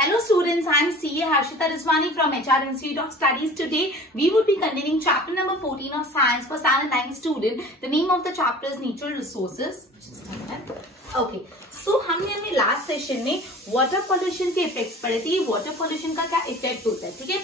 Hello students, I am CA Harshita Rizwani from HR Institute of Studies. Today we would be continuing chapter number 14 of science for standard 9 student. The name of the chapter is natural resources. Okay, so हमने last session में water pollution के effects पढ़े थे. Water pollution का क्या effect होता है, ठीक है.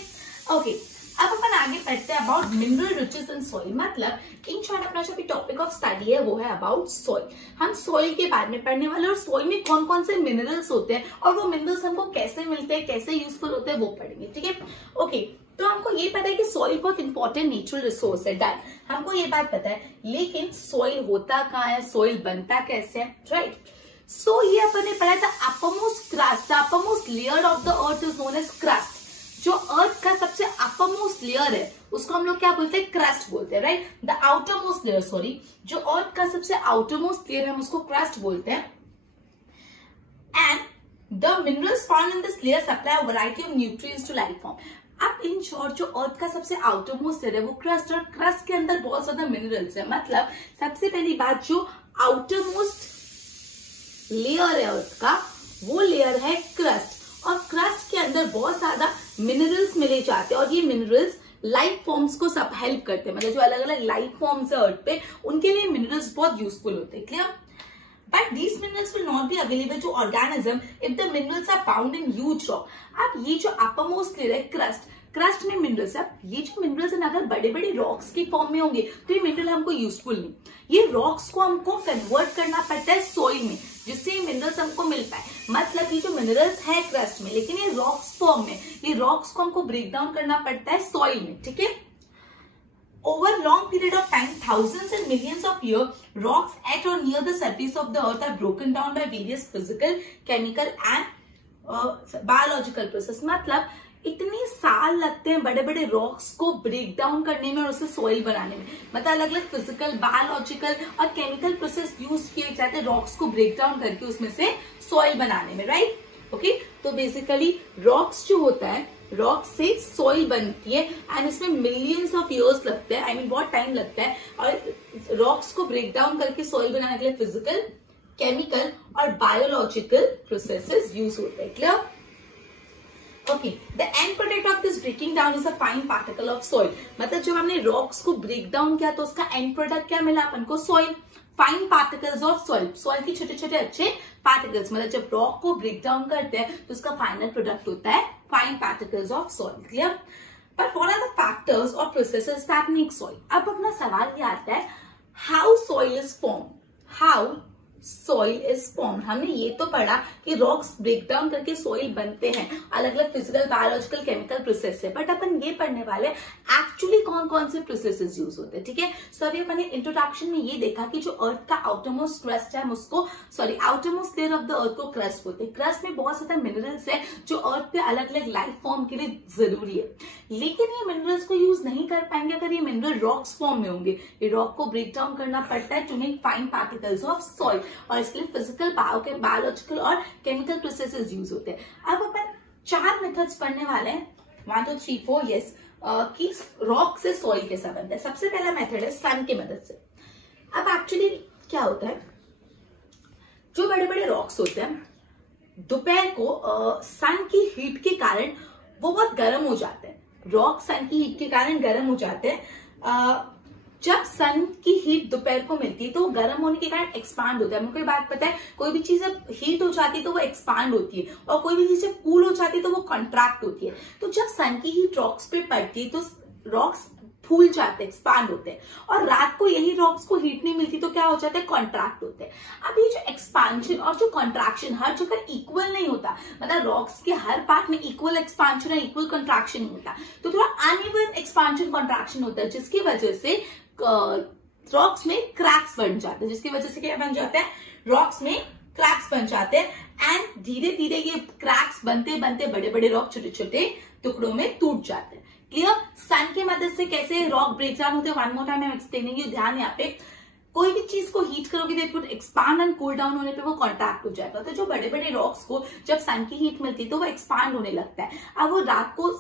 ओके, अब अपन आगे पढ़ते हैं about mineral riches in soil. मतलब इन शॉर्ट अपना जो टॉपिक ऑफ स्टडी है वो है अबाउट सॉइल. हम सॉइल के बारे में पढ़ने वाले और सॉइल में कौन कौन से मिनरल्स होते हैं और वो मिनरल्स हमको कैसे मिलते हैं, कैसे यूजफुल होते हैं वो पढ़ेंगे, ठीक है. ओके, तो हमको ये पता है कि सॉइल बहुत इंपॉर्टेंट नेचुरल रिसोर्स है, डन, हमको ये बात पता है. लेकिन सॉइल होता कहाँ है, सॉइल बनता कैसे है, राइट. सो ये अपन ने पढ़ा था uppermost crust, the uppermost layer of the earth is known as crust. जो अर्थ का सबसे अपरमोस्ट लेयर है उसको हम लोग क्या बोलते हैं, क्रस्ट बोलते हैं, right. The outermost layer, sorry, जो अर्थ का सबसे आउटरमोस्ट लेयर है हम उसको क्रस्ट बोलते हैं. And the minerals found in this layer supply a variety of nutrients to life form. अब इन शॉर्ट जो अर्थ का सबसे आउटरमोस्ट लेयर है वो क्रस्ट, और क्रस्ट के अंदर बहुत ज्यादा मिनरल्स है. मतलब सबसे पहली बात, जो आउटरमोस्ट लेयर है अर्थ का वो लेयर है क्रस्ट, और क्रस्ट के अंदर बहुत ज्यादा मिनरल्स मिले जाते हैं. और ये मिनरल्स लाइफ फॉर्म्स को सब हेल्प करते हैं. मतलब जो अलग अलग लाइफ फॉर्म्स है अर्थ पे उनके लिए मिनरल्स बहुत यूजफुल होते हैं, clear. But these minerals will not be available to organism if the minerals are found in huge rock. अब ये जो अपरमोस्ट लेयर है क्रस्ट, क्रस्ट में मिनरल्स है. ये जो मिनरल्स है अगर बड़े बड़े रॉक्स के फॉर्म में होंगे तो ये मिनरल हमको यूजफुल नहीं. ये रॉक्स को हमको कन्वर्ट करना पड़ता है सॉइल में जिससे ये मिनरल्स हमको मिल पाए. मतलब ये जो मिनरल्स है क्रस्ट में, लेकिन ये रॉक्स फॉर्म में, ये रॉक्स को हमको ब्रेक डाउन करना पड़ता है सॉइल में, ठीक है. Over long period of time, thousands and millions of years, rocks at or near the surface of the earth are broken down by various physical, chemical and biological process. मतलब इतने साल लगते हैं बड़े बड़े रॉक्स को ब्रेक डाउन करने में और उसे सॉइल बनाने में. मतलब अलग अलग फिजिकल, बायोलॉजिकल और केमिकल प्रोसेस यूज किए जाते हैं रॉक्स को ब्रेक डाउन करके उसमें से सॉइल बनाने में, राइट. ओके, तो बेसिकली रॉक्स जो होता है, रॉक से सॉइल बनती है एंड इसमें मिलियंस ऑफ इयर्स लगते हैं, आई मीन बहुत टाइम लगता है. और रॉक्स को ब्रेक डाउन करके सॉइल बनाने के लिए फिजिकल, केमिकल और बायोलॉजिकल प्रोसेसेस यूज होते हैं, clear. Okay, the end product of this breaking down is a fine particle of soil. मतलब जब हमने रॉक्स को ब्रेक डाउन किया तो उसका एंड प्रोडक्ट क्या मिला अपन को, soil. Fine particles of soil, soil की छोटे छोटे अच्छे पार्टिकल्स. मतलब जब रॉक को ब्रेक डाउन करते हैं तो उसका फाइनल प्रोडक्ट होता है fine particles of soil, clear. But what are the factors और प्रोसेसेस दैट मेक सॉइल. अब अपना सवाल ये आता है, how soil is form, how soil is form. हमने ये तो पढ़ा कि रॉक्स ब्रेक डाउन करके सॉइल बनते हैं अलग अलग फिजिकल, बायोलॉजिकल, केमिकल प्रोसेस से. बट अपन ये पढ़ने वाले एक्चुअली कौन कौन से प्रोसेसेस यूज होते हैं, ठीक है. सो अभी अपन ने इंट्रोडक्शन में ये देखा कि जो अर्थ का आउटरमोस्ट क्रस्ट है हम उसको, sorry, outermost layer of the अर्थ को क्रस्ट बोलते हैं. क्रस्ट में बहुत ज्यादा मिनरल्स है जो अर्थ पे अलग अलग लाइफ फॉर्म के लिए जरूरी है. लेकिन ये मिनरल्स को यूज नहीं कर पाएंगे अगर ये मिनरल रॉक्स फॉर्म में होंगे. ये रॉक को ब्रेक डाउन करना पड़ता है to make fine particles of soil, और इसके लिए फिजिकल, बायोलॉजिकल और केमिकल प्रोसेसेस यूज होते हैं. अब अपन 4 मेथड्स पढ़ने वाले हैं, 1 2 3 4, यस, कि रॉक से सॉइल कैसा बनता है. सबसे पहला मेथड है सन की मदद से. अब एक्चुअली क्या होता है, जो बड़े बड़े रॉक्स होते हैं दोपहर को सन की हीट के कारण वो बहुत गर्म हो जाते हैं. रॉक सन की हीट के कारण गर्म हो जाते हैं. जब सन की हीट दोपहर को मिलती है तो वो गर्म होने के कारण एक्सपांड होता है. हमको ये बात पता है, कोई भी चीज जब हीट हो जाती है तो वो एक्सपांड होती है, और कोई भी चीज जब कूल हो जाती है तो वो कॉन्ट्रैक्ट होती है. तो जब सन की हीट रॉक्स पे पड़ती है तो रॉक्स फूल जाते हैं, एक्सपांड होते हैं. और रात को यही रॉक्स को हीट नहीं मिलती तो क्या हो जाता है, कॉन्ट्रैक्ट होते हैं. अब ये जो एक्सपांशन और जो कॉन्ट्रैक्शन हर जगह इक्वल नहीं होता. मतलब रॉक्स के हर पार्ट में इक्वल एक्सपांशन और इक्वल कॉन्ट्रैक्शन नहीं होता. तो थोड़ा अनइवन एक्सपांशन कॉन्ट्रैक्शन होता है जिसकी वजह से रॉक्स में क्रैक्स बन जाते हैं. जिसकी वजह से क्या बन जाता है, रॉक्स में क्रैक्स बन जाते हैं. एंड धीरे धीरे ये क्रैक्स बनते बनते बड़े बड़े रॉक छोटे छोटे टुकड़ों में टूट जाते हैं, क्लियर. सन की मदद से कैसे रॉक ब्रेक डाउन होते हैं, one more time I am explaining you. ध्यान यहाँ पे, कोई भी चीज को हीट करोगे तो it would expand and cool down होने पे वो कॉन्ट्रैक्ट हो जाएगा। तो जो बड़े बड़े रॉक्स को जब सन की हीट मिलती है तो वो एक्सपांड होने लगता है। अब वो रात को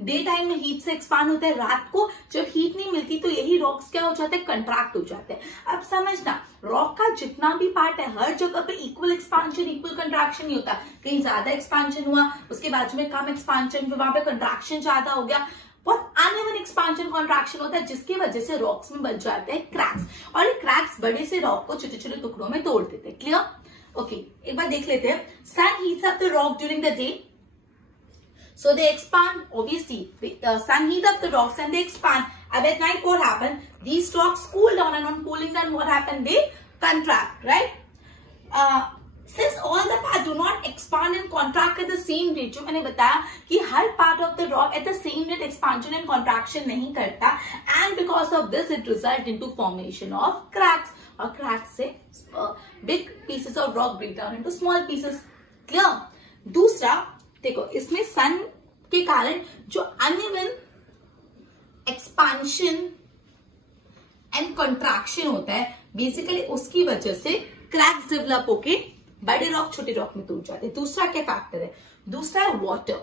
डे टाइम में हीट से एक्सपांड होता है, रात को जब हीट नहीं मिलती तो यही रॉक्स क्या हो जाते हैं, कंट्रैक्ट हो जाते हैं। अब समझना, रॉक का जितना भी पार्ट है हर जगह पे इक्वल एक्सपांशन इक्वल कंट्रैक्शन नहीं होता। कहीं ज्यादा एक्सपांशन हुआ, उसके बाजू में कम एक्सपांशन, वहां पे कंट्रैक्शन ज्यादा हो गया, बहुत अनइवन एक्सपांशन कॉन्ट्रैक्शन होता है, जिसकी वजह से रॉक्स में बन जाते हैं क्रैक्स, और ये क्रैक्स बड़े से रॉक को छोटे छोटे टुकड़ों में तोड़ देते हैं। क्लियर? ओके, एक बार देख लेते हैं। Sun heats up the rock during the day, so they expand. Obviously, the sun heat up the rocks and they expand. And at night, what happened? These rocks cool down, and on cooling down, what happened? They contract, right? Since all the parts do not expand and contract at the same rate, जो मैंने बताया कि हर part of the rock at the same rate expansion and contraction नहीं करता, and because of this it result into formation of cracks, और cracks से big pieces of rock break down into small pieces. Clear? दूसरा देखो, इसमें सन के कारण जो अनइवन एक्सपांशन एंड कंट्रैक्शन होता है, बेसिकली उसकी वजह से क्रैक्स डेवलप होके बड़े रॉक छोटे रॉक में टूट जाते हैं। दूसरा क्या फैक्टर है? दूसरा है वाटर।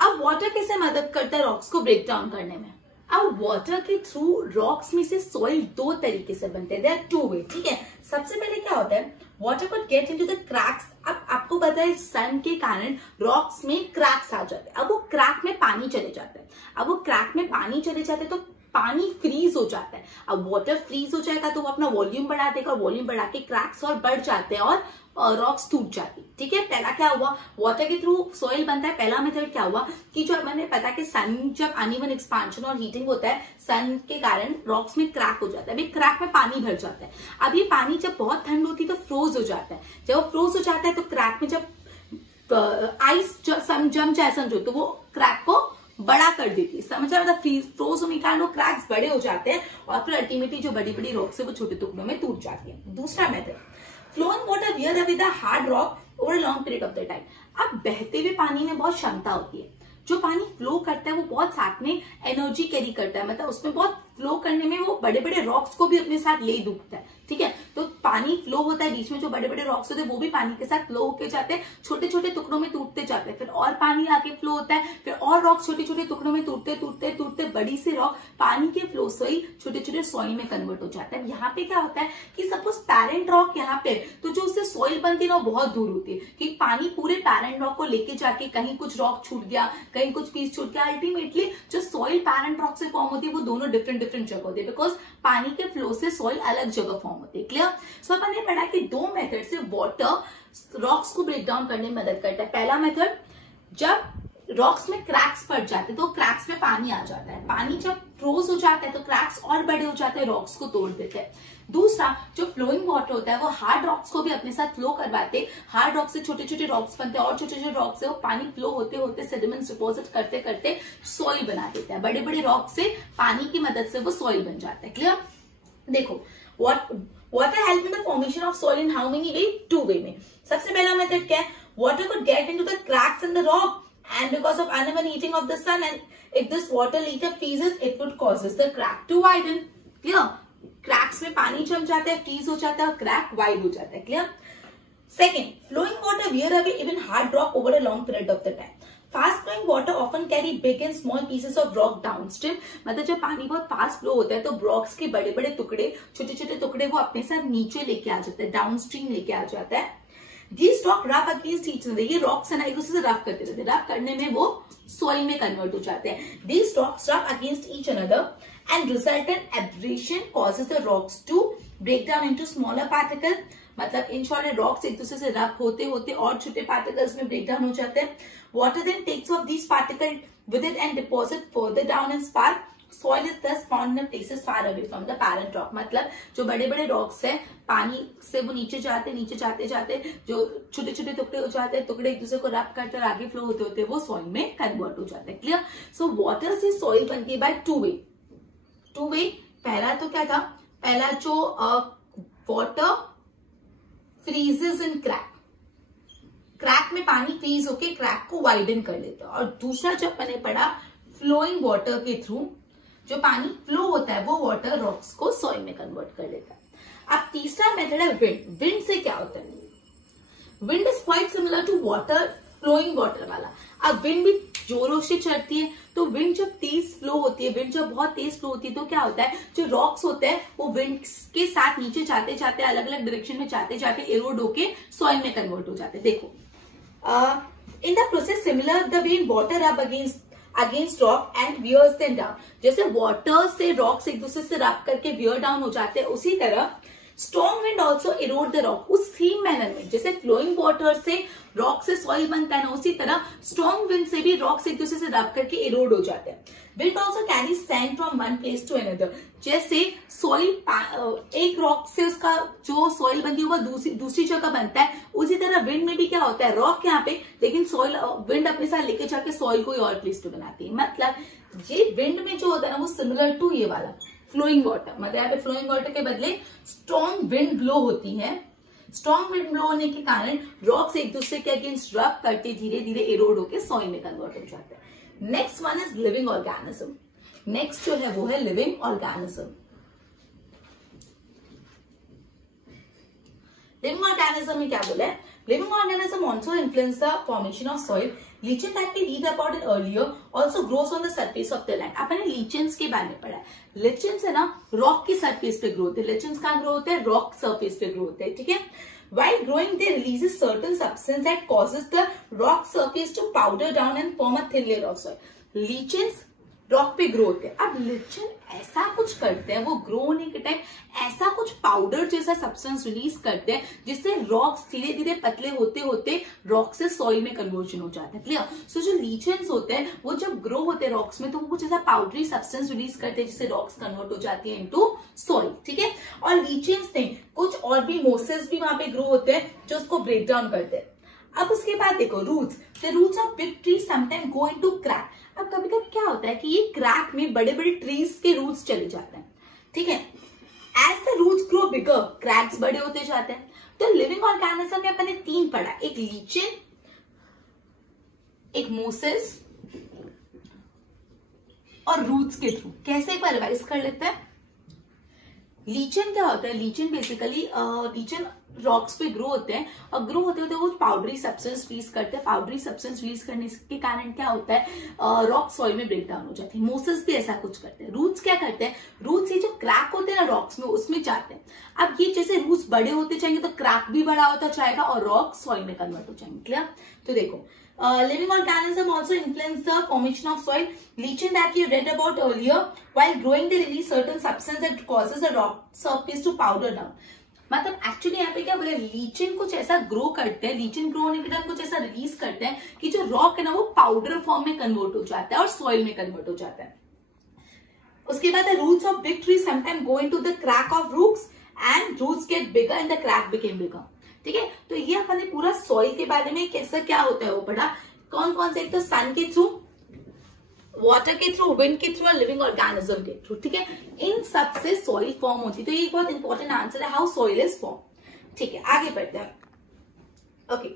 अब वाटर कैसे मदद करता है रॉक्स को ब्रेक डाउन करने में? अब वाटर के थ्रू रॉक्स में से सॉइल दो तरीके से बनते हैं, दे आर टू वे। ठीक है, सबसे पहले क्या होता है, water could get into the cracks. अब आपको पता है सन के कारण रॉक्स में क्रैक्स आ जाते हैं। अब वो क्रैक में पानी चले जाता है, अब वो क्रैक में पानी चले जाते हैं तो पानी फ्रीज हो जाता है। अब वाटर फ्रीज हो जाएगा तो वो अपना वॉल्यूम बढ़ा देगा, वॉल्यूम बढ़ा के क्रैक्स और बढ़ जाते हैं और रॉक्स टूट जाती। ठीक है, पहला क्या हुआ, वाटर के थ्रू सॉइल बनता है। पहला मेथड क्या हुआ कि जो मैंने पता कि सन जब अनइवन एक्सपांशन और हीटिंग होता है, सन के कारण रॉक्स में क्रैक हो जाता है, अभी क्रैक में पानी भर जाता है। अब ये पानी जब बहुत ठंड होती है तो फ्रोज हो जाता है, जब वो फ्रोज हो जाता है तो क्रैक में जब आइस जम जाए समझो, तो वो क्रैक को बड़ा कर देती है। समझ रहा है? फ्रोज होने के कारण वो क्रैक्स बड़े हो जाते हैं और फिर अल्टीमेटली जो बड़ी बड़ी रॉक्स है वो छोटे टुकड़ों में टूट जाती है। दूसरा method, flowing water wear away the hard rock over a long period of the time. अब बहते हुए पानी में बहुत क्षमता होती है, जो पानी फ्लो करता है वो बहुत साथ में एनर्जी कैरी करता है, मतलब उसमें बहुत फ्लो करने में वो बड़े बड़े रॉक्स को भी अपने साथ ले डूबता है। ठीक है, तो पानी फ्लो होता है, बीच में जो बड़े बड़े रॉक्स होते हैं वो भी पानी के साथ फ्लो होके जाते हैं, छोटे छोटे टुकड़ों में टूटते जाते हैं, फिर और पानी आगे फ्लो होता है, फिर और रॉक छोटे छोटे टुकड़ों में टूटते टूटते टूटते बड़ी सी रॉक पानी के फ्लो से ही छोटे छोटे सॉइल में कन्वर्ट हो जाता है। यहाँ पे क्या होता है कि सपोज पैरेंट रॉक यहाँ पे, तो जो उससे सॉइल बनती है ना वो बहुत दूर होती है, क्योंकि पानी पूरे पैरेंट रॉक को लेके जाके कहीं कुछ रॉक छूट गया, कहीं कुछ पीस छूट गया, अल्टीमेटली जो सॉइल पैरेंट रॉक से फॉर्म होती है वो दोनों डिफरेंट डिफरेंट जगह होती है, बिकॉज पानी के फ्लो से सॉइल अलग जगह फॉर्म होती है। क्लियर? सो अपन ने पढ़ा कि दो मेथड से वाटर रॉक्स को ब्रेक डाउन करने में मदद करता है। पहला मेथड, जब रॉक्स में क्रैक्स पड़ जाते हैं तो क्रैक्स में पानी आ जाता है, पानी जब फ्रोज हो जाता है तो क्रैक्स और बड़े हो जाते हैं, रॉक्स को तोड़ देते हैं। दूसरा, जो फ्लोइंग वाटर होता है वो हार्ड रॉक्स को भी अपने साथ फ्लो करवाते, हार्ड रॉक से छोटे छोटे रॉक्स बनते हैं और छोटे छोटे रॉक से वो पानी फ्लो होते होते सेडिमेंट्स डिपॉजिट करते करते सॉइल बना देता है। बड़े बड़े रॉक से पानी की मदद से वो सॉइल बन जाता है। क्लियर? देखो, water help in the formation of soil in how many way? Two way में। सबसे पहला मेथड क्या है, water could get into the cracks in the rock and because of uneven heating of the sun, and if this water later freezes, it would causes the crack to widen. Clear? Cracks में पानी जम जाता है, freeze हो जाता है और crack wide हो जाता है। Clear? Second, flowing water wear away even hard rock over a long period of the time. Fast flowing water often carry big and small pieces of rock downstream. मतलब जब पानी बहुत फास्ट फ्लो होता है तो रॉक्स के बड़े बड़े टुकड़े, छोटे छोटे टुकड़े वो अपने साथ नीचे लेके आ जाते हैं, डाउनस्ट्रीम लेके आ जाता है। These rock rub against each other. ये रॉक्स है ना एक दूसरे से रब करते रहते हैं, रब करने में वो सॉइल में कन्वर्ट हो जाते हैं। These rocks rub against each another and resultant abrasion causes the rocks to break down into smaller particle. मतलब इन शॉर्ट रॉक्स एक दूसरे से रब होते होते और छोटे पार्टिकल्स में ब्रेक डाउन हो जाते हैं। Water then takes off these particles with it and deposit further down in spark. Soil is thus found in places far away from the parent rock. मतलब जो बड़े बड़े रॉक्स है पानी से वो नीचे जाते जाते जो छोटे छोटे टुकड़े हो जाते हैं, टुकड़े एक दूसरे को रब करते और आगे फ्लो होते होते वो सॉइल में कन्वर्ट हो जाते हैं। क्लियर? सो वाटर से सॉइल बनती है बाय टू वे। पहला तो क्या था, पहला जो वाटर फ्रीजेस इन क्रैक में पानी फ्रीज होके क्रैक को वाइडन कर लेता है, और दूसरा जब मैंने पढ़ा फ्लोइंग वाटर के थ्रू जो पानी फ्लो होता है वो वाटर रॉक्स को सॉइल में कन्वर्ट कर लेता है। अब तीसरा मेथड है विंड। विंड से क्या होता है? Wind is quite similar to water, flowing water वाला। अब विंड भी जोरों से चलती है, तो विंड जब तेज फ्लो होती है, विंड जब बहुत तेज फ्लो होती है तो क्या होता है, जो रॉक्स होते हैं वो विंड के साथ नीचे जाते जाते अलग अलग डायरेक्शन में जाते जाते एरोड होके सॉइल में कन्वर्ट हो जाते हैं। देखो in the process similar the way water up against rock and wears them down. जैसे वाटर से रॉक्स एक दूसरे से रब करके वियर डाउन हो जाते हैं, उसी तरह strong wind also Erode the rock. उस सेम मैनर में जैसे फ्लोइंग वाटर से रॉक से सॉइल बनता है ना, उसी तरह स्ट्रॉन्ग विंड से भी रॉक्स एक दूसरे से रब करके इरोड हो जाते हैं। Wind also carry sand from one place to another. जैसे सॉइल एक रॉक से उसका जो सॉइल बनती है वो दूसरी जगह बनता है, उसी तरह विंड में भी क्या होता है, रॉक यहाँ पे लेकिन सॉइल विंड अपने साथ लेके जाके सॉइल कोई और प्लेस पे बनाती है। मतलब ये विंड में जो होता है ना वो सिमिलर टू ये वाला फ्लोइंग वाटर। मतलब यहाँ पे फ्लोइंग वाटर के बदले स्ट्रॉन्ग विंड ब्लो होती है। स्ट्रॉन्ग विंड ब्लो होने के कारण रॉक्स एक दूसरे के अगेंस्ट रब करते धीरे धीरे एरोड होकर सॉइल में कन्वर्ट हो जाते हैं। Next one is living organism. Next जो है वो है लिविंग ऑर्गेनिज्म। लिविंग ऑर्गेनिज्म में क्या बोला है? Living organism also influence the formation of soil. Lichen that we read about it earlier also grows on the surface of the land. आपने lichens के बारे में पढ़ा है। lichens है ना, रॉक की सरफेस पे ग्रो होते हैं। lichens कहाँ ग्रो होते हैं? रॉक सरफेस पे ग्रो होते हैं, ठीक है। While growing, they releases certain substance that causes the rock surface to powder down and form a thin layer of soil. lichens rock पे ग्रो होते हैं। अब लिचन ऐसा कुछ करते हैं, वो ग्रो होने के टाइम ऐसा कुछ पाउडर जैसा सब्सटेंस रिलीज करते हैं जिससे रॉक्स धीरे धीरे पतले होते होते रॉक से सॉइल में कन्वर्जन हो जाता है। क्लियर? सो जो लीचेंस होते हैं वो जब ग्रो होते हैं रॉक्स में तो वो कुछ ऐसा पाउडरी सब्सटेंस रिलीज करते हैं जिससे रॉक्स कन्वर्ट हो जाती है इनटू सॉइल, ठीक है। और लीचेंस नहीं, कुछ और भी मोसेस भी वहां पे ग्रो होते हैं जो उसको ब्रेक डाउन करते हैं। अब उसके बाद देखो roots. The roots of big tree sometime go into crack. अब कभी कभी क्या होता है कि ये क्रैक में बड़े बड़े ट्रीज के रूट्स चले जाते हैं, ठीक है। As the roots grow bigger, cracks बड़े होते जाते हैं। तो लिविंग ऑर्गेनिज्म में अपने तीन पढ़ा, एक लीचेन, एक मोसेस और रूट्स के थ्रू। कैसे एक बार रिवाइज कर लेते हैं। लीचेन क्या होता है? लीचेन बेसिकली लीचेन रॉक्स पे ग्रो होते हैं और ग्रो होते होते वो पाउडरी सब्सटेंस रिलीज करते हैं। पाउडरी सब्सटेंस रिलीज करने के कारण क्या होता है, रॉक सॉइल में ब्रेक डाउन हो जाती है। मोसेस भी ऐसा कुछ करते हैं। रूट्स क्या करते हैं? रूट्स ये जो क्रैक होते हैं ना रॉक्स में, उसमें जाते हैं। अब ये जैसे रूट्स बड़े होते जाएंगे तो क्रैक भी बड़ा होता जाएगा और रॉक सॉइल में कन्वर्ट हो जाएंगे। क्लियर? तो देखो living organism also influence the formation of soil. Lichen that you read about earlier, while growing they release certain substance that causes the rock surface to powder down. मतलब actually यहाँ पे क्या बोले, लीचन कुछ ऐसा ग्रो करते हैं, लीचन ग्रो होने के टाइम कुछ ऐसा रिलीज करते हैं कि जो रॉक है ना वो पाउडर फॉर्म में कन्वर्ट हो जाता है और सॉइल में कन्वर्ट हो जाता है। उसके बाद roots of big tree sometime go into the crack of roots and roots get bigger and the crack became bigger, ठीक है। तो ये अपने पूरा सॉइल के बारे में कैसा क्या होता है वो पढ़ा। कौन कौन से? एक तो सन के थ्रू, वाटर के थ्रू, विंड के थ्रू और लिविंग ऑर्गेनिज्म के थ्रू, ठीक है। इन सब से सॉइल फॉर्म होती है। तो ये बहुत इंपॉर्टेंट आंसर है, हाउ सॉइल इज फॉर्म, ठीक है। आगे बढ़ते हैं। ओके,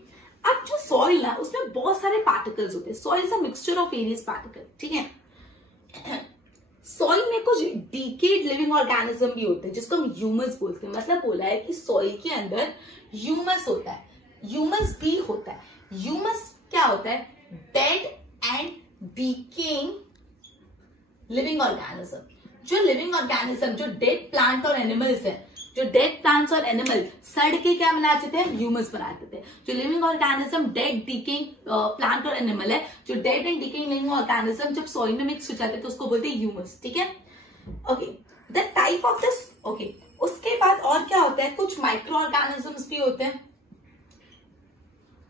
अब जो सॉइल ना उसमें बहुत सारे पार्टिकल्स होते हैं। Soil is a mixture of various particle, ठीक है। सॉइल में कुछ डिकेड लिविंग ऑर्गेनिज्म भी होते हैं जिसको हम ह्यूमस बोलते हैं। मतलब बोला है कि सॉइल के अंदर ह्यूमस होता है, ह्यूमस भी होता है। ह्यूमस क्या होता है? Dead and decaying living organism. जो लिविंग ऑर्गेनिज्म, जो डेड प्लांट और एनिमल्स है, जो डेड प्लांट्स और एनिमल सड़ के क्या बना देते हैं? ह्यूमस बना देते हैं। जो living organism dead decaying plant और एनिमल है, जो dead and decaying living organism जब सॉइल में मिक्स हो जाते हैं तो उसको बोलते हैं ह्यूमस, ठीक है। Okay, the type of this, okay. उसके बाद और क्या होता है? कुछ माइक्रो ऑर्गेनिजम्स भी होते हैं।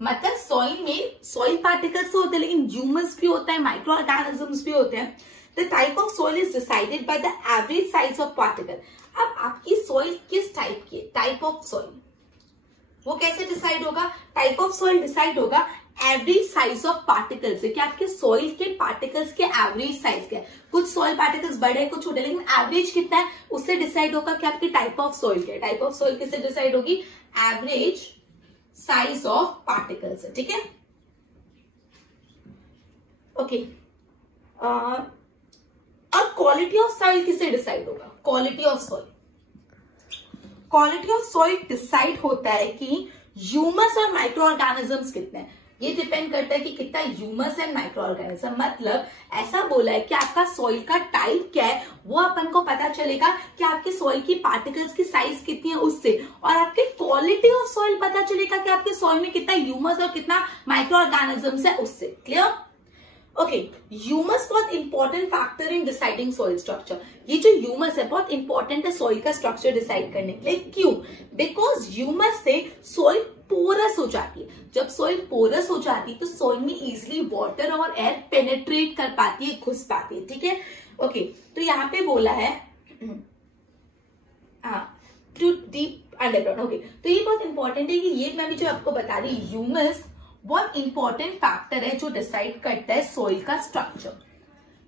मतलब सॉइल में सॉइल पार्टिकल्स तो होते हैं लेकिन ह्यूमस भी होता है, माइक्रो ऑर्गेनिजम्स भी होते हैं। The type of soil is decided by the average size of particle. अब आपकी सॉइल किस टाइप की है? टाइप ऑफ सॉइल वो कैसे डिसाइड होगा? टाइप ऑफ सॉइल डिसाइड होगा एवरेज साइज ऑफ पार्टिकल से, कि आपके सॉइल के पार्टिकल्स के एवरेज साइज क्या है। कुछ सॉइल पार्टिकल्स बड़े हैं, कुछ छोटे, लेकिन एवरेज कितना है उससे डिसाइड होगा कि आपकी टाइप ऑफ सॉइल क्या है। टाइप ऑफ सॉइल किससे डिसाइड होगी? एवरेज साइज ऑफ पार्टिकल्स, ठीक है। ओके, और क्वालिटी ऑफ सॉइल किससे डिसाइड होगा? Quality of soil, quality of soil decide होता है कि ह्यूमस और माइक्रो ऑर्गेनिजम्स कितने हैं। ये डिपेंड करता है कि कितना ह्यूमस एंड माइक्रो ऑर्गेनिज्म, मतलब ऐसा बोला है कि आपका सॉइल का टाइप क्या है वो अपन को पता चलेगा कि आपके सॉइल की पार्टिकल्स की साइज कितनी है उससे, और आपके क्वालिटी ऑफ सॉइल पता चलेगा कि आपके सॉइल में कितना ह्यूमस और कितना माइक्रो ऑर्गेनिजम्स है उससे। क्लियर? ओके, ह्यूमस बहुत important factor in deciding soil structure. ये जो ह्यूमस है बहुत इंपॉर्टेंट है सॉइल का स्ट्रक्चर डिसाइड करने के लिए। क्यों? बिकॉज ह्यूमस से सॉइल पोरस हो जाती है। जब सॉइल पोरस हो जाती है तो सॉइल में इजिली वाटर और एयर पेनेट्रेट कर पाती है, घुस पाती है। ठीक है, ओके, तो यहाँ पे बोला है टू डीप अंडरग्राउंड। ओके, तो ये बहुत इंपॉर्टेंट है कि ये मैं भी जो आपको बता रही, ह्यूमस बहुत इंपॉर्टेंट फैक्टर है जो डिसाइड करता है सॉइल का structure.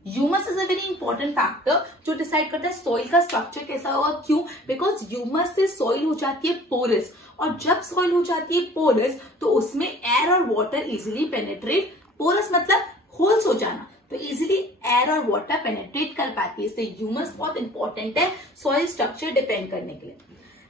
Humus is a very important factor जो डिसाइड करता है सॉइल का स्ट्रक्चर कैसा होगा। क्यों? बिकॉज ह्यूमस से सॉइल हो जाती है पोरस, और जब सॉइल हो जाती है पोरस तो उसमें एयर और वाटर इजिली पेनेट्रेट, पोरस मतलब होल्स हो जाना, तो इजिली एयर और वाटर पेनेट्रेट कर पाती है। इसलिए ह्यूमस बहुत इंपॉर्टेंट है सॉइल स्ट्रक्चर डिपेंड करने के लिए।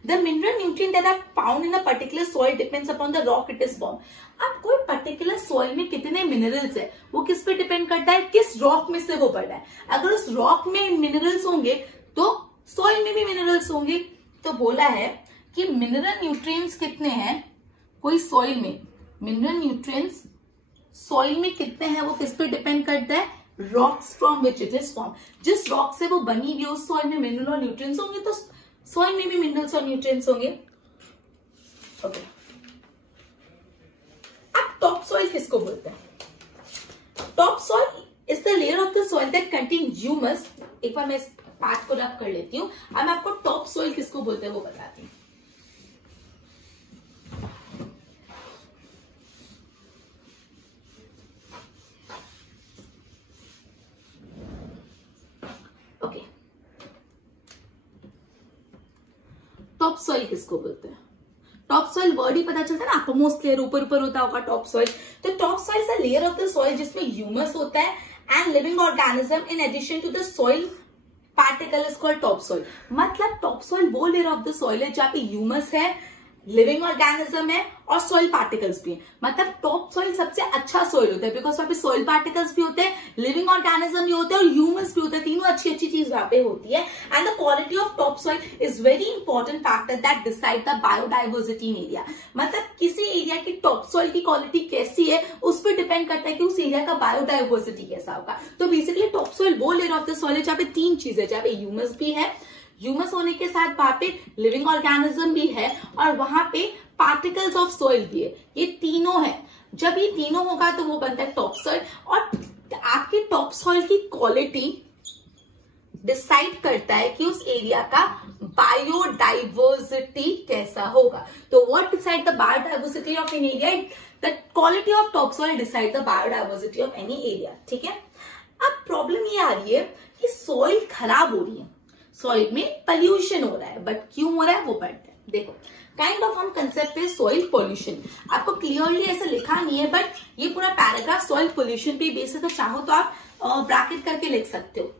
The mineral nutrient that are found in a particular soil depends upon the rock it is formed. अब कोई पर्टिकुलर सॉइल में कितने मिनरल्स है वो किस पे डिपेंड करता है? किस रॉक में से वो पड़ा है। अगर उस रॉक में मिनरल्स होंगे तो सॉइल में भी मिनरल्स होंगे। तो बोला है कि मिनरल न्यूट्रिएंट्स कितने हैं कोई सॉइल में, मिनरल न्यूट्रिएंट्स सॉइल में कितने हैं वो किस पे डिपेंड करता है? Rocks from which it is form. जिस रॉक से वो बनी हुई उस सॉइल में मिनरल और न्यूट्रिएंट्स होंगे तो सॉइल में भी मिनरल्स और न्यूट्रिएंट्स होंगे। ओके, अब टॉप सॉइल किसको बोलते हैं? Top soil is the layer of the soil that contain humus. एक बार मैं इस पार्ट को रब कर लेती हूँ। अब मैं आपको टॉप सॉइल किसको बोलते हैं वो बताती हूँ। ओके, टॉप सॉइल किसको बोलते हैं? टॉप सॉइल वर्ड ही पता चलता है ना, अपरमोस्ट लेयर ऊपर ऊपर होता होगा टॉप सॉइल। तो top soil is a layer of the soil जिसमें ह्यूमस होता है and living organism in addition to the soil particle is called top soil. मतलब टॉप सॉइल वो लेयर ऑफ द सॉइल है जहाँ पे ह्यूमस है, लिविंग ऑर्गेनिज्म है और सॉइल पार्टिकल्स भी है। मतलब टॉप सॉइल सबसे अच्छा सॉइल होता है बिकॉज वहां पे सॉइल पार्टिकल्स भी होते हैं, लिविंग ऑर्गेनिज्म भी होते हैं और ह्यूमस भी होते हैं। तीनों अच्छी अच्छी चीज वहां पे होती है। And the quality of top soil is very important factor that decide the biodiversity in area. मतलब किसी एरिया की टॉप सॉइल की क्वालिटी कैसी है उस पर डिपेंड करता है कि उस एरिया का बायोडाइवर्सिटी कैसा होगा। तो बेसिकली टॉप सॉइल वो लेयर ऑफ द सॉइल है जहाँ पे तीन चीजें, जहाँ पे ह्यूमस भी है, ह्यूमस होने के साथ वहां पे लिविंग ऑर्गेनिज्म भी है और वहां पे पार्टिकल्स ऑफ सॉइल भी है। ये तीनों है। जब ये तीनों होगा तो वो बनता है टॉप सॉइल। और आपके टॉप सॉइल की क्वालिटी डिसाइड करता है कि उस एरिया का बायोडाइवर्सिटी कैसा होगा। तो what decide the biodiversity of an area? The quality of top soil decide the biodiversity of any area. ठीक है, अब प्रॉब्लम ये आ रही है कि सॉइल खराब हो रही है, सॉइल में पॉल्यूशन हो रहा है, बट क्यों हो रहा है वो पढ़ते हैं। देखो, काइंड ऑफ हम कंसेप्ट है सॉइल पॉल्यूशन। आपको क्लियरली ऐसा लिखा नहीं है बट ये पूरा पैराग्राफ सॉइल पॉल्यूशन पे बेस है, तो चाहो तो आप ब्रैकेट करके लिख सकते हो।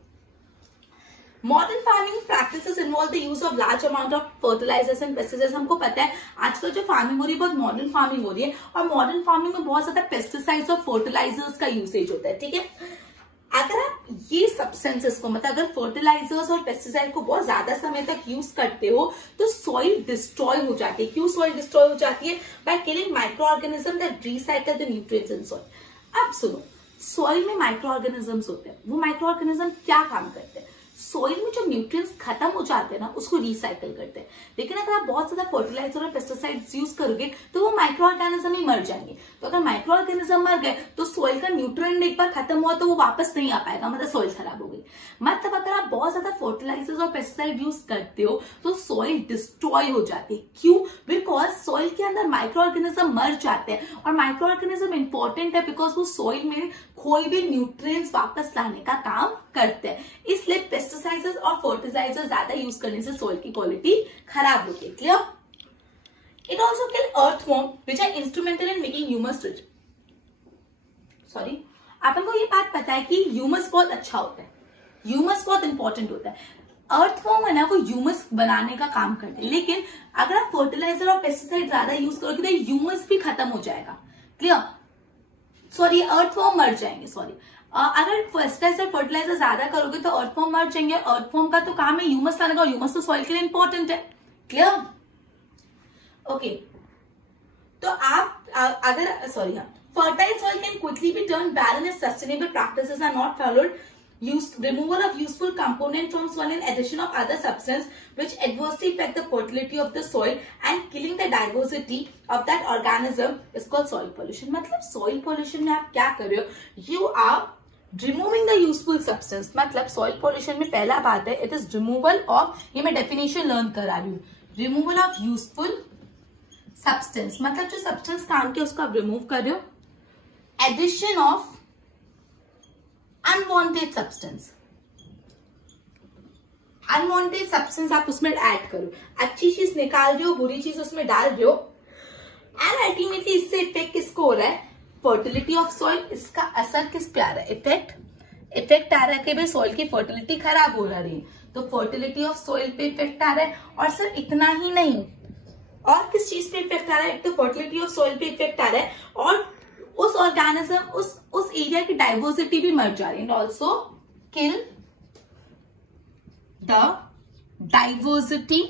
Modern farming practices involve the use of large amount of fertilizers and pesticides. हमको पता है आजकल जो फार्मिंग हो रही है बहुत मॉडर्न फार्मिंग हो रही है और मॉडर्न फार्मिंग में बहुत ज्यादा पेस्टिसाइड्स और फर्टिलाइजर्स का यूसेज होता है। ठीक है, अगर आप ये सब्सटेंसेस को मतलब अगर फर्टिलाइजर्स और पेस्टिसाइड को बहुत ज्यादा समय तक यूज करते हो तो सॉइल डिस्ट्रॉय हो जाती है। क्यों सॉइल डिस्ट्रॉय हो जाती है? By killing micro organism that recycle the nutrients in soil. अब सुनो, सॉइल में माइक्रो ऑर्गेनिजम्स होते हैं। वो माइक्रो ऑर्गेनिज्म क्या काम करते हैं? सॉइल में जो न्यूट्रिएंट्स खत्म हो जाते हैं ना उसको रिसाइकल करते हैं। लेकिन अगर आप बहुत ज्यादा फर्टिलाइजर और पेस्टिसाइड्स यूज करोगे तो वो माइक्रो ऑर्गेनिज्म ही मर जाएंगे। तो अगर माइक्रो ऑर्गेनिज्म मर गए तो सॉइल का न्यूट्रिएंट एक बार खत्म हुआ तो वो वापस नहीं आ पाएगा, मतलब सॉइल खराब हो गई। मतलब अगर आप बहुत ज्यादा फर्टिलाइजर्स और पेस्टिसाइड यूज करते हो तो सॉइल डिस्ट्रॉय हो जाती है। क्यों? बिकॉज सॉइल के अंदर माइक्रो ऑर्गेनिज्म मर जाते हैं और माइक्रो ऑर्गेनिज्म इंपॉर्टेंट है बिकॉज वो सॉइल में कोई भी न्यूट्रिएंट्स वापस लाने का काम करते हैं। इसलिए पेस्टिसाइड्स और फर्टिलाइजर ज्यादा यूज करने से सॉइल की क्वालिटी खराब होती है। Clear? It also kill earthworm which are instrumental in making humus rich. Sorry, अपन को ये बात पता है कि ह्यूमस बहुत अच्छा होता है। ह्यूमस बहुत इंपॉर्टेंट होता है। अर्थवॉर्म है ना, वो ह्यूमस बनाने का काम करते हैं, लेकिन अगर आप फर्टिलाइजर और पेस्टिसाइड ज्यादा यूज करोगे तो ह्यूमस भी खत्म हो जाएगा। क्लियर? सॉरी, अर्थवॉर्म मर जाएंगे। सॉरी, अगर पेस्टिसाइड फर्टिलाइजर ज्यादा करोगे तो अर्थवॉर्म मर जाएंगे। अर्थवॉर्म का तो काम है ह्यूमस लाने का, और ह्यूमस तो सॉइल के लिए इंपॉर्टेंट है। क्लियर? ओके, तो आप अगर सॉरी हाँ, fertile soil can quickly be turned barren if sustainable practices are not followed. Removal of useful component from soil and addition of other substance which adversely affect the fertility of the soil and killing the diversity of that organism is called soil pollution. मतलब soil pollution में आप क्या कर रहे हो? You are removing the useful substance. मतलब soil pollution में पहला बात है, it is removal of, ये मैं definition learn करा रही हूँ, removal of useful substance, मतलब जो substance काम के उसको आप remove कर रहे हो। Addition of unwanted substance, unwanted substance आप उसमें ऐड करो, अच्छी चीज निकाल रहे हो, बुरी चीज उसमें डाल रहे हो, एंड अल्टीमेटली इससे इफेक्ट किसको हो रहा है? Fertility of soil. इसका असर किस पे आ रहा है? इफेक्ट आ रहा है कि भाई सॉइल की फर्टिलिटी खराब हो रही है, तो फर्टिलिटी ऑफ सॉइल पे इफेक्ट आ रहा है। और सर इतना ही नहीं, और किस चीज पे इफेक्ट आ रहा है? एक तो फर्टिलिटी ऑफ सॉइल पे इफेक्ट आ रहा है, और उस ऑर्गेनिज्म, उस एरिया की डाइवर्सिटी भी मर जा रही है। And also kill the diversity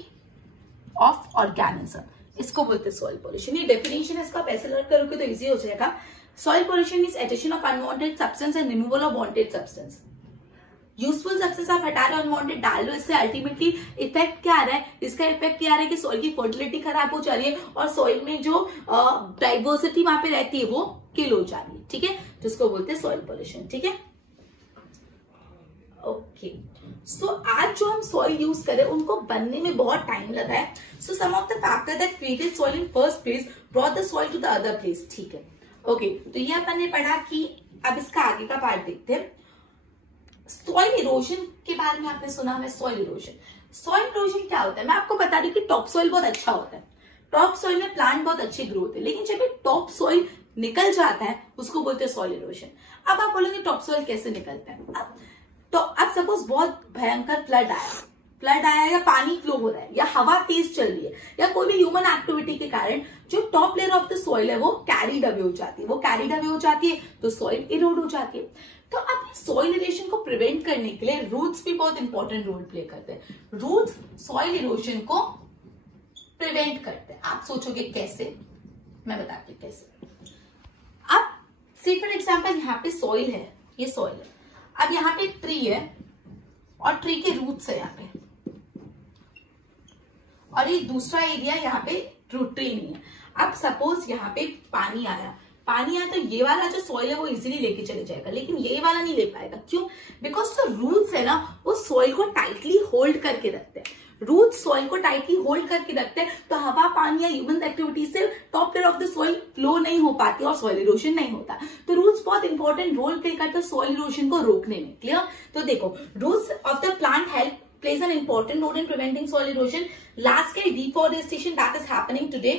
of organism, इसको बोलते हैं सॉइल पोल्यूशन। ये डेफिनेशन इसका पैसे लर्न करोगे तो इजी हो जाएगा। Soil pollution means addition of unwanted substance and removal of wanted substance. Useful substance आप हटा रहे हो, अनवांटेड डाल लो, इससे अल्टीमेटली इफेक्ट क्या आ रहा है? इसका इफेक्ट क्या आ रहा है कि सॉइल की फर्टिलिटी खराब हो जा रही है, और सॉइल में जो डाइवर्सिटी वहां पे रहती है वो किल हो जा रही है। ठीक है, तो इसको बोलते हैं सॉइल पोल्यूशन। ठीक है, ओके। सो आज जो हम सॉइल यूज करें उनको बनने में बहुत टाइम लगा है। So some of the factor that created soil in first place brought the soil to the other place. ठीक है, ओके, तो ये अपन ने पढ़ा कि अब इसका आगे का पार्ट देखते हैं। सॉइल इरोजन के बारे में आपने सुना है, सॉइल इरोजन। सॉइल इरोजन क्या होता है? मैं आपको बता रही हूँ कि टॉप सॉइल बहुत अच्छा होता है, टॉप सॉइल में प्लांट बहुत अच्छी ग्रोथ है, लेकिन जब ये टॉप सॉइल निकल जाता है उसको बोलते हैं सॉइल इरोजन। अब आप बोलेंगे टॉप सॉइल कैसे निकलता है? तो अब सपोज बहुत भयंकर फ्लड आया या पानी फ्लो हो रहा है या हवा तेज चल रही है या कोई भी ह्यूमन एक्टिविटी के कारण जो top layer of the soil है वो कैरीड अवे हो जाती है, तो सॉइल इरोड हो जाती है। तो अब सॉइल इरोजन को प्रिवेंट करने के लिए रूट्स भी बहुत इंपॉर्टेंट रोल प्ले करते हैं। रूट्स सॉइल इरोजन को प्रिवेंट करते हैं। आप सोचोगे कैसे? मैं बताती हूँ कैसे। अब से फॉर एग्जाम्पल यहाँ पे सॉइल है, ये सॉइल है, अब यहाँ पे एक ट्री है और ट्री के रूट्स है यहाँ पे, और ये दूसरा एरिया यहाँ पे रूट ट्री नहीं है। अब सपोज यहाँ पे पानी आया तो ये वाला जो सॉइल है वो इजीली लेके चले जाएगा, लेकिन ये वाला नहीं ले पाएगा। क्यों? बिकॉज जो रूट्स है ना वो सॉइल को टाइटली होल्ड करके रखते हैं। रूट सॉइल को टाइटली होल्ड करके रखते हैं, तो हवा, पानी या ह्यूमन एक्टिविटी से top layer of the soil flow नहीं हो पाती और सॉइल इरोजन नहीं होता। तो रूट्स बहुत इंपॉर्टेंट रोल प्ले करते हैं सॉइल इरोजन को रोकने में। क्लियर? तो देखो, roots of the plant help plays an important role in preventing soil erosion. Large scale deforestation that is happening today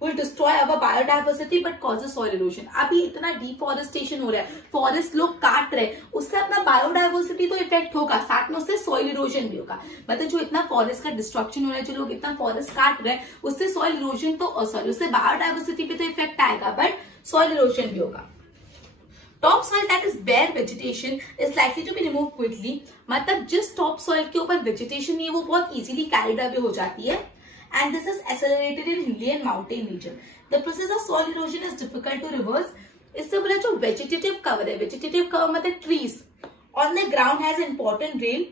will destroy our biodiversity but causes soil erosion. अभी इतना deforestation हो रहा है, फॉरेस्ट लोग काट रहे हैं, उससे अपना बायोडाइवर्सिटी तो इफेक्ट होगा, साथ में उससे सॉइल इरोजन भी होगा। मतलब जो इतना फॉरेस्ट का डिस्ट्रक्शन हो रहा है, जो लोग इतना फॉरेस्ट काट रहे हैं, उससे सॉइल इरोजन तो उससे बायोडाइवर्सिटी पे तो इफेक्ट आएगा, बट सॉइल इरोजन भी होगा। Top soil that is bare vegetation is likely to be remove quickly. मतलब जिस टॉप सॉइल के ऊपर वेजिटेशन नहीं है वो बहुत इजीली कैरिड अवे हो जाती है, and this is accelerated in hilly and mountain region. The process of soil erosion is difficult to reverse. इससे बोला जो वेजिटेटिव कवर है, वेजिटेटिव कवर मतलब trees on the ground has important role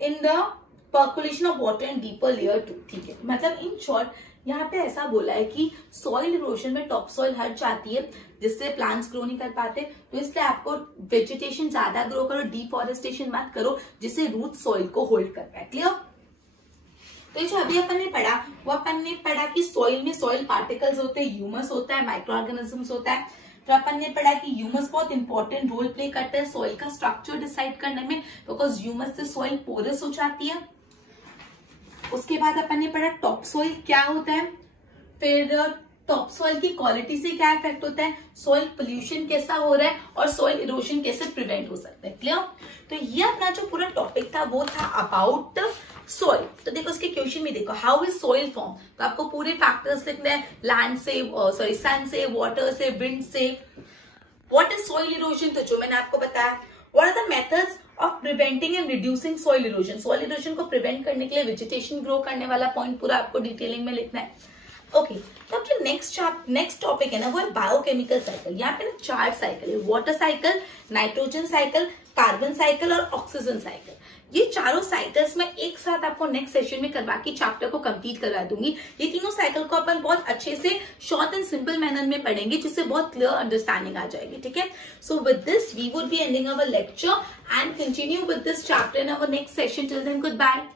in the percolation of water in deeper layer too. ठीक है, मतलब in short यहाँ पे ऐसा बोला है कि सॉइल इरोजन में टॉप सॉइल हट जाती है जिससे प्लांट्स ग्रो नहीं कर पाते, तो इसलिए आपको वेजिटेशन ज्यादा ग्रो करो, डिफॉरेस्टेशन मत करो, जिससे रूट सॉइल को होल्ड कर पाए। क्लियर? तो जो अभी अपन ने पढ़ा वो अपन ने पढ़ा कि सॉइल में सॉइल पार्टिकल्स होते हैं, ह्यूमस होता है, माइक्रो ऑर्गेनिजम्स होता है। तो अपन ने पढ़ा कि ह्यूमस बहुत इंपॉर्टेंट रोल प्ले करता है सॉइल का स्ट्रक्चर डिसाइड करने में, बिकॉज ह्यूमस से सॉइल पोरस हो जाती है। उसके बाद अपन ने पढ़ा टॉप सॉइल क्या होता है, फिर टॉप सॉइल की क्वालिटी से क्या इफेक्ट होता है, सॉइल पोल्यूशन कैसा हो रहा है और सॉइल इरोजन कैसे प्रिवेंट हो सकता है। क्लियर? तो ये अपना जो पूरा टॉपिक था वो था अबाउट सॉइल। तो देखो इसके क्वेश्चन में देखो, हाउ इज सॉइल फॉर्म, तो आपको पूरे फैक्टर्स लिखना है, लैंड से, सॉरी सन से, वाटर से, विंड से। व्हाट इज सॉइल इरोजन, तो जो मैंने आपको बताया। What are the methods of preventing and reducing soil erosion, soil erosion को प्रिवेंट करने के लिए वेजिटेशन ग्रो करने वाला पॉइंट पूरा आपको डिटेलिंग में लिखना है। ओके, तो जो नेक्स्ट टॉपिक है ना वो है बायोकेमिकल साइकिल। यहाँ पे ना 4 साइकिल है, water cycle, nitrogen cycle, carbon cycle और ऑक्सीजन साइकिल। ये चारों साइकिल्स में एक साथ आपको नेक्स्ट सेशन में करवा के चैप्टर को कंप्लीट करवा दूंगी। ये तीनों साइकिल को अपन बहुत अच्छे से शॉर्ट एंड सिंपल मैनर में पढ़ेंगे, जिससे बहुत क्लियर अंडरस्टैंडिंग आ जाएगी। ठीक है, so with this we would be ending our lecture and continue with this chapter in our next session. Till then good bye.